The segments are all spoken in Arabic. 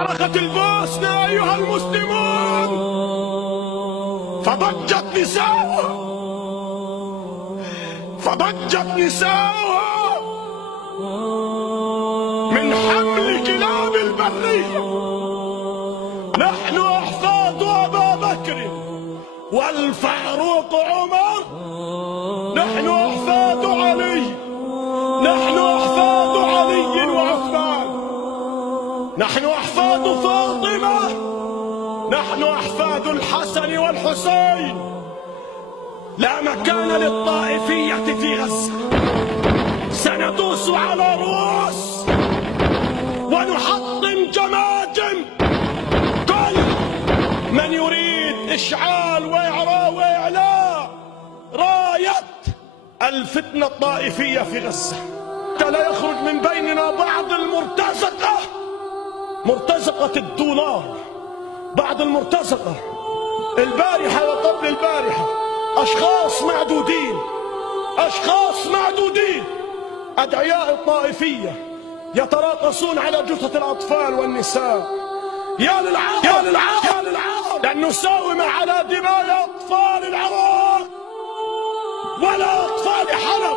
صرخت البوسنة أيها المسلمون، فضجت نساؤها من حمل كلاب البرية. نحن أحفاد أبا بكر والفاروق عمر، نحن أحفاد علي، نحن أحفاد علي وعثمان، نحن أحفاد فاطمة، نحن أحفاد الحسن والحسين. لا مكان للطائفية في غزة، سندوس على رؤوس ونحطم جماجم كل من يريد إشعال وإعلاء راية الفتنة الطائفية في غزة. لا يخرج من بيننا بعض مرتزقة الدولار، بعض المرتزقة البارحة وقبل البارحة، أشخاص معدودين أدعياء الطائفية يتراقصون على جثث الأطفال والنساء. يا للعار لن نساوم على دماء أطفال العراق ولا أطفال حلب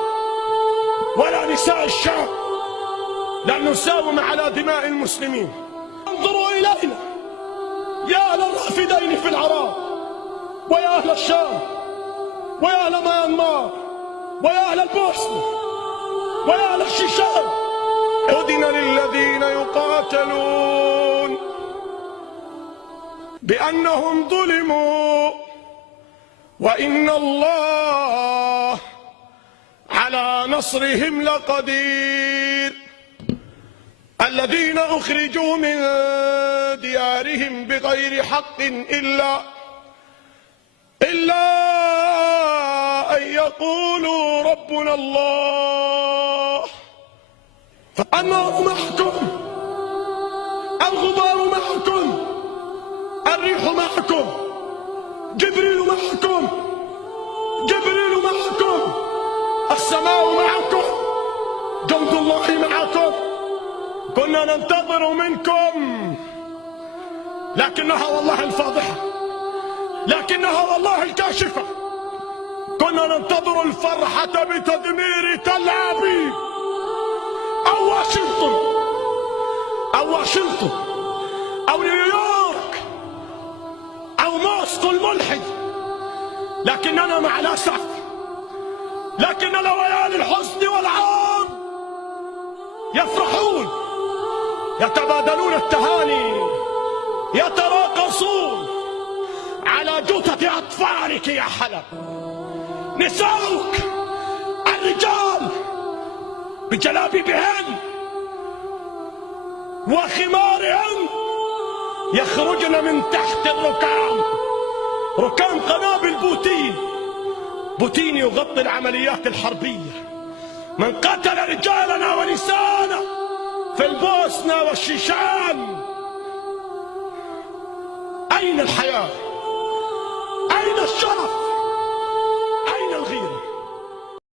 ولا نساء الشام، لن نساوم على دماء المسلمين. انظروا إلينا يا أهل الرافدين في العراق، ويا أهل الشام، ويا أهل ميانمار، ويا أهل البوسنة، ويا أهل الشيشان. أذن للذين يقاتلون بأنهم ظلموا وإن الله على نصرهم لقدير. الذين أخرجوا من ديارهم بغير حق إلا أن يقولوا ربنا الله. فالنار معكم، الغبار معكم، الريح معكم، جبريل معكم، السماء معكم، جند الله معكم. كنا ننتظر منكم، لكنها والله الفاضحة، لكنها والله الكاشفة. كنا ننتظر الفرحة بتدمير تل أبيب أو واشنطن أو نيويورك أو موسكو الملحد، لكننا مع الأسف، لكن لويان الحزن والعار يفرحون، يتبادلون التهاني، يتراقصون على جثث أطفالك يا حلب. نساؤك الرجال بجلابيبهن وخمارهن يخرجن من تحت ركام قنابل بوتين يغطي العمليات الحربية. من قتل رجالنا ونساءنا في البوسنة والشيشان، أين الحياة؟ أين الشرف؟